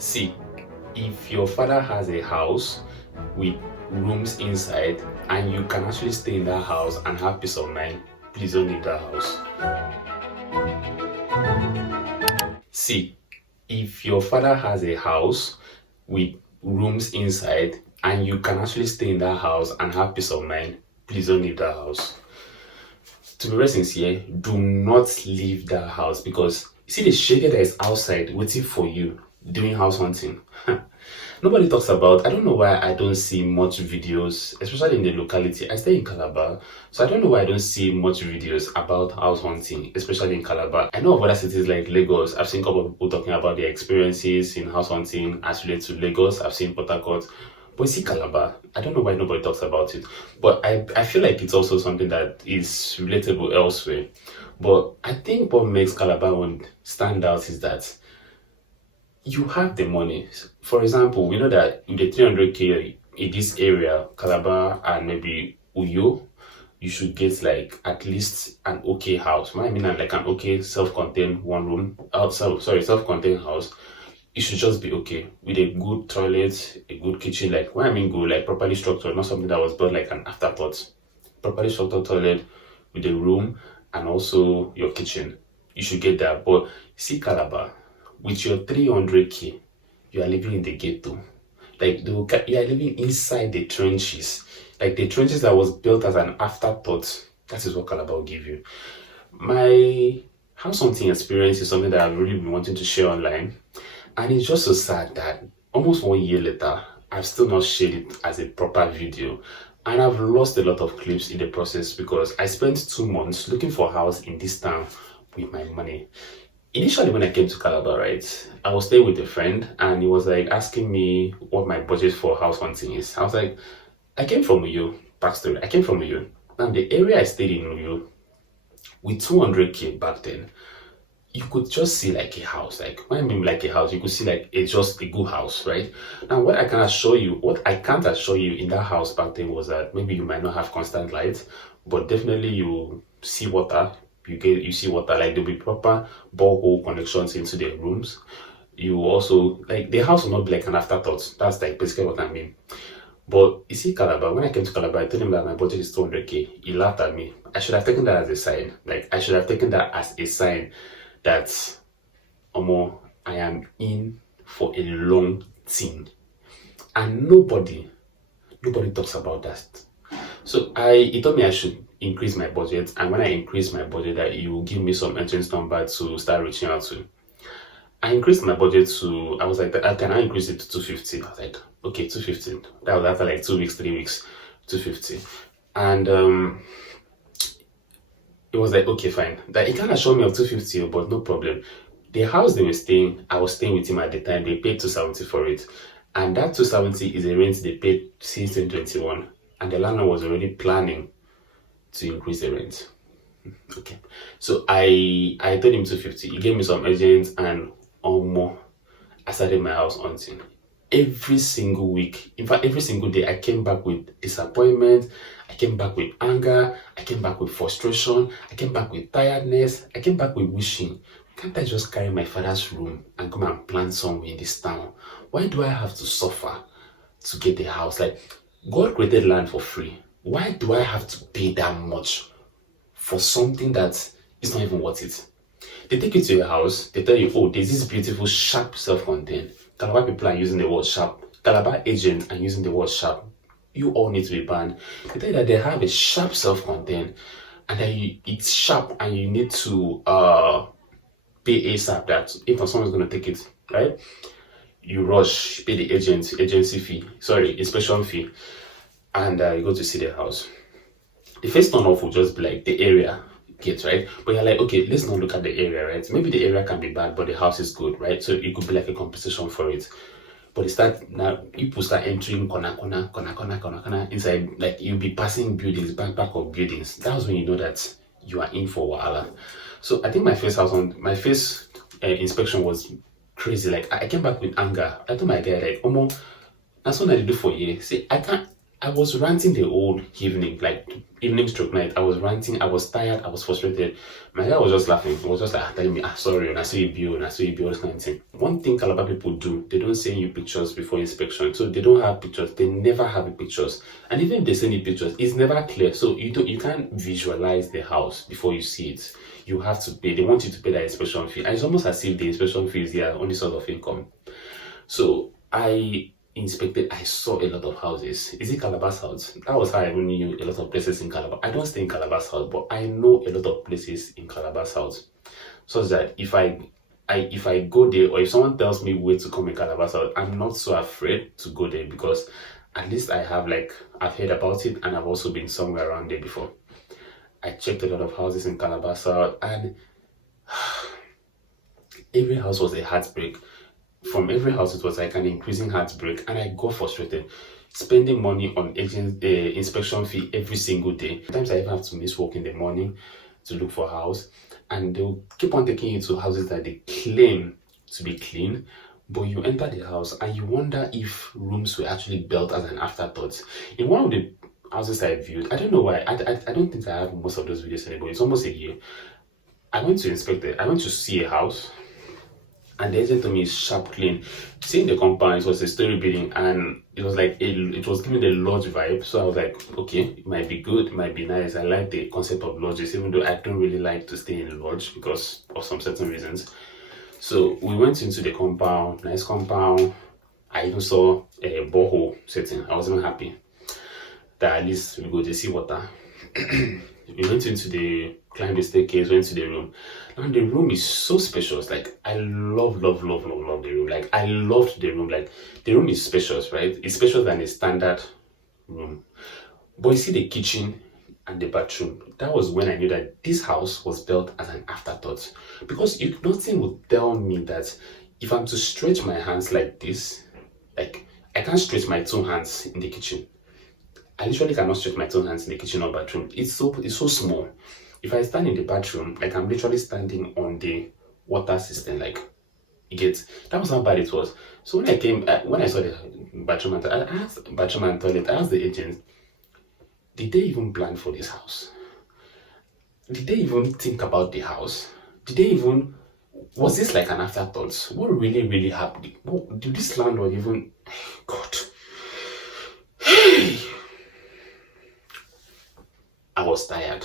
See, if your father has a house with rooms inside and you can actually stay in that house and have peace of mind, please don't leave that house. See, if your father has a house with rooms inside and you can actually stay in that house and have peace of mind, please don't leave that house. To be very sincere, do not leave that house, because you see the shade that is outside waiting for you doing house hunting. Nobody talks about. I don't know why I don't see much videos, especially in the locality. I stay in Calabar, so I don't know why I don't see much videos about house hunting, especially in Calabar. I know of other cities like Lagos. I've seen a couple of people talking about their experiences in house hunting as related to Lagos. I've seen Port Harcourt. But you see Calabar, I don't know why nobody talks about it. But I feel like it's also something that is relatable elsewhere. But I think what makes Calabar one stand out is that you have the money. For example, we know that with the 300k in this area, Calabar and maybe Uyo, you should get like at least an okay house. What I mean, like an okay self-contained one room, self-contained house. It should just be okay with a good toilet, a good kitchen. Like when I mean good, like properly structured, not something that was built like an afterthought. Properly structured toilet with a room and also your kitchen. You should get that. But see Calabar, with your 300k, you are living in the ghetto. Like you are living inside the trenches. Like the trenches that was built as an afterthought. That is what Calabar will give you. My house hunting experience is something that I've really been wanting to share online. And it's just so sad that almost 1 year later, I've still not shared it as a proper video. And I've lost a lot of clips in the process because I spent 2 months looking for a house in this town with my money. Initially, when I came to Calabar, right, I was staying with a friend and he was like asking me what my budget for house hunting is. I was like, I came from Uyo, backstory, I came from Uyo. And the area I stayed in Uyo, with 200k back then, you could just see like a house. Like when I mean like a house, you could see like just a good house, right? Now what I can't assure you in that house back then was that maybe you might not have constant light, but definitely you see water. You see water, like there'll be proper borehole connections into the rooms. You also, like, the house will not be like an afterthought. That's like basically what I mean. But you see Calabar, when I came to Calabar, I told him that my budget is 200k. He laughed at me. I should have taken that as a sign. Like I should have taken that as a sign that I am in for a long thing. And nobody talks about that. So he told me I should increase my budget, and when I increase my budget, that he will give me some entrance number to start reaching out to. I increased my budget to, I was like, can I increase it to 250? I was like, okay, 250. That was after like 2 weeks, 3 weeks, 250. And it was like, okay, fine. That he kind of showed me of 250, but no problem. The house they were staying, I was staying with him at the time, they paid 270 for it. And that 270 is a rent they paid since 2021. And the landlord was already planning to increase the rent. Okay. So I told him 250. He gave me some agents and I started my house hunting. Every single week, in fact, every single day, I came back with disappointment, I came back with anger, I came back with frustration, I came back with tiredness, I came back with wishing, can't I just carry my father's room and come and plant somewhere in this town? Why do I have to suffer to get a house? Like, God created land for free. Why do I have to pay that much for something that is not even worth it? They take you to your house, they tell you, oh, there's this beautiful, sharp, self-contained. Calabar people are using the word sharp. Calabar agents are using the word sharp. You all need to be banned. They tell you that they have a sharp self-contained and that it's sharp and you need to pay ASAP, that if someone's going to take it, right? You rush, pay the inspection fee, and you go to see the house. The first turn off will just be like the area gate, right? But you're like, okay, let's not look at the area, right? Maybe the area can be bad, but the house is good, right? So it could be like a compensation for it. But people start entering corner inside, like you'll be passing buildings, back of buildings. That's when you know that you are in for wahala. So I think my first inspection was crazy. Like I came back with anger. I told my guy, like, that's what I do for you. See, I was ranting the whole evening, like evening stroke night. I was ranting, I was tired, I was frustrated. My dad was just laughing. He was just like telling me, sorry, and I saw you bill, and I saw you bill, this kind of thing. One thing Calabar people do, they don't send you pictures before inspection. So they don't have pictures, they never have pictures. And even if they send you pictures, it's never clear. So you can't visualize the house before you see it. You have to pay, they want you to pay that inspection fee. And it's almost as if the inspection fee is their only source of income. So I inspected, I saw a lot of houses. Is it Calabar's house? That was how I even knew a lot of places in Calabar. I don't stay in Calabar's house, but I know a lot of places in Calabar's house. So that if I go there, or if someone tells me where to come in Calabar's house, I'm not so afraid to go there, because at least I've heard about it, and I've also been somewhere around there before. I checked a lot of houses in Calabar's house, and every house was a heartbreak. From every house, it was like an increasing heartbreak, and I got frustrated. Spending money on inspection fee every single day. Sometimes I even have to miss work in the morning to look for a house, and they'll keep on taking you to houses that they claim to be clean, but you enter the house and you wonder if rooms were actually built as an afterthought. In one of the houses I viewed, I don't know why, I don't think I have most of those videos anymore. It's almost a year. I went to inspect it. I went to see a house, and the agent told me it's sharp clean. Seeing the compound, it was a story building, and it was like it was giving the lodge vibe. So I was like, okay, it might be good, it might be nice. I like the concept of lodges, even though I don't really like to stay in a lodge because of some certain reasons. So we went into the compound, nice compound. I even saw a borehole setting. I was even happy that at least we go to see water. We went climbed the staircase, went to the room. And the room is so spacious. Like, I love the room. Like, I loved the room. Like, the room is spacious, right? It's spacious than a standard room. But you see the kitchen and the bathroom. That was when I knew that this house was built as an afterthought. Because nothing would tell me that if I'm to stretch my hands like this, like, I can't stretch my two hands in the kitchen. I literally cannot stretch my two hands in the kitchen or bathroom. It's so small. If I stand in the bathroom, like, I'm literally standing on the water system, like, you get. That was how bad it was. So when I saw the bathroom and I asked bathroom and toilet, I asked the agent, did they even plan for this house? Did they even think about the house? Was this like an afterthought? What really happened? Did this landlord even, God. Hey! I was tired.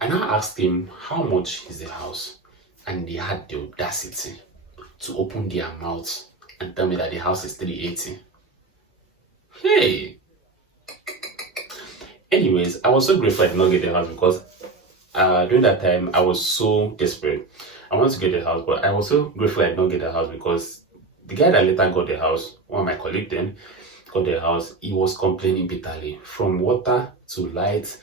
And I asked him, how much is the house? And they had the audacity to open their mouths and tell me that the house is 380. Hey! Anyways, I was so grateful I did not get the house, because during that time, I was so desperate. I wanted to get the house, but I was so grateful I did not get the house, because the guy that later got the house, one of my colleagues then, got the house, he was complaining bitterly. From water to light,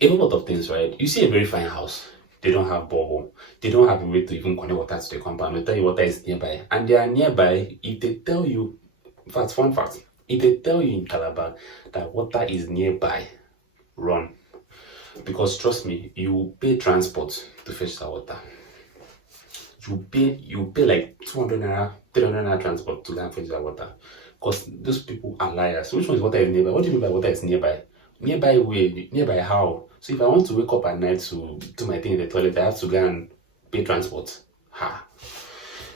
a lot of things, right? You see a very fine house, they don't have borehole, they don't have a way to even connect water to the compound. They tell you water is nearby, and they are nearby. If they tell you, fun fact, if they tell you in Calabar that water is nearby, run. Because trust me, you pay transport to fetch that water. You pay like 200 naira, 300 naira transport to go and fetch that water. Because those people are liars. Which one is water is nearby? What do you mean by water is nearby? Nearby where? Nearby how? So if I want to wake up at night to do my thing in the toilet, I have to go and pay transport. Ha.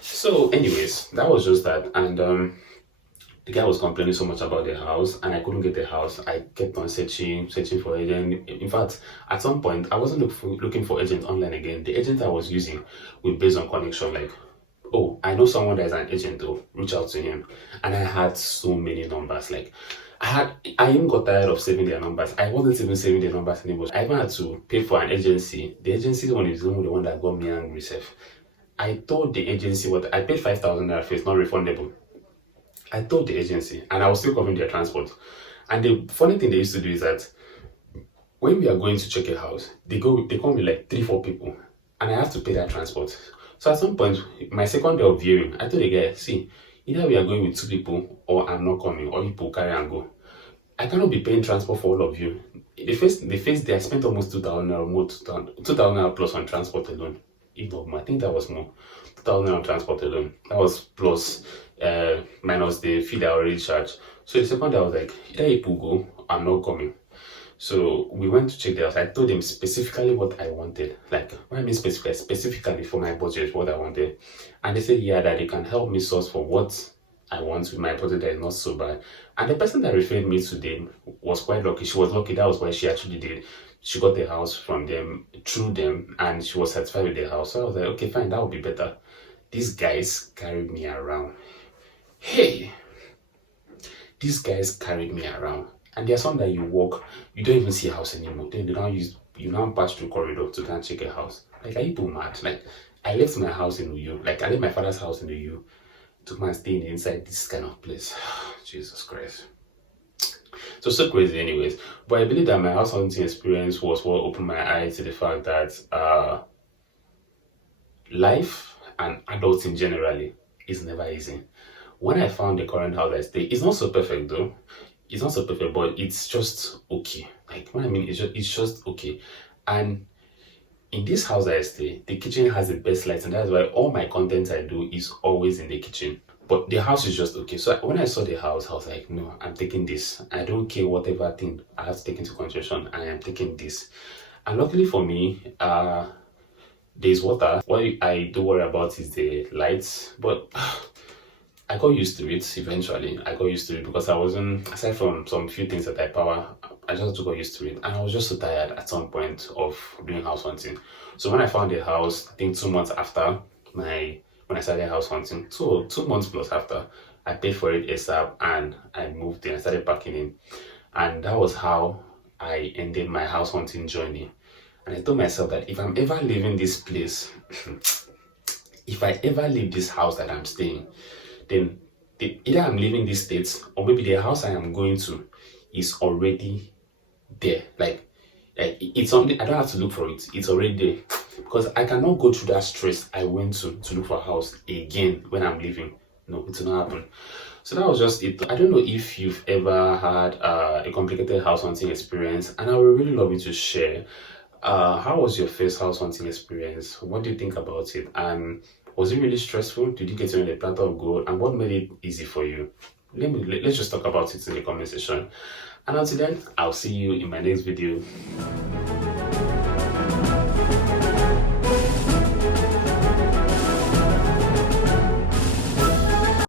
So anyways, that was just that. And the guy was complaining so much about the house, and I couldn't get the house. I kept on searching for agent. In fact, at some point, I wasn't looking for agent online again. The agent I was using was based on connection. Like, oh, I know someone that is an agent, though, reach out to him. And I had so many numbers. Like, I even got tired of saving their numbers. I wasn't even saving their numbers anymore. I even had to pay for an agency. The agency one is the one that got me angry. I told the agency what I paid 5,000 naira, it's not refundable. I told the agency, and I was still covering their transport. And the funny thing they used to do is that when we are going to check a house, they come with like 3-4 people, and I have to pay their transport. So at some point, my second day of viewing, I told the guy, see, either we are going with 2 people, or I'm not coming, or you people carry and go. I cannot be paying transport for all of you. The first day, I spent almost 2,000 naira more, 2,000 naira plus on transport alone. If not more, I think that was more. 2,000 naira on transport alone. That was plus minus the fee that I already charged. So the second day I was like, either you people go, I'm not coming. So we went to check the house. I told him specifically what I wanted. Like, what I mean specifically for my budget, what I wanted. And they said, yeah, that they can help me source for what I want with my budget that is not so bad. And the person that referred me to them was quite lucky. She was lucky. That was why she actually did. She got the house from them, through them, and she was satisfied with the house. So I was like, okay, fine, that would be better. These guys carried me around. Hey, these guys carried me around. And there's some that you walk, you don't even see a house anymore. Then you now pass through corridor to go and check a house. Like, are you too mad? Like, I left my house in Uyo. Like, I left my father's house in Uyo to come and stay inside this kind of place. Jesus Christ. So crazy anyways. But I believe that my house hunting experience was what opened my eyes to the fact that life and adulting generally is never easy. When I found the current house I stay, it's not so perfect though. It's not so perfect, but it's just okay. Like, what I mean, it's just okay. And in this house I stay, the kitchen has the best lights, and that's why all my content I do is always in the kitchen. But the house is just okay. So when I saw the house, I was like, no, I'm taking this. I don't care whatever thing I have to take into consideration. I am taking this. And luckily for me, there's water. What I do worry about is the lights, but I got used to it eventually. I got used to it because I wasn't, aside from some few things that I power, I just got used to it. And I was just so tired at some point of doing house hunting. So when I found the house, I think 2 months after when I started house hunting, so 2 months plus after, I paid for it ASAP and I moved in. I started packing in. And that was how I ended my house hunting journey. And I told myself that if I'm ever leaving this place, if I ever leave this house that I'm staying, then either I'm leaving this state or maybe the house I am going to is already there. Like it's only, I don't have to look for it. It's already there. Because I cannot go through that stress I went to look for a house again when I'm leaving. No, it will not happen. So that was just it. I don't know if you've ever had a complicated house hunting experience, and I would really love you to share. How was your first house hunting experience? What do you think about it? And was it really stressful? Did you get to know the platter of gold? And what made it easy for you? Let's just talk about it in the comment section. And until then, I'll see you in my next video.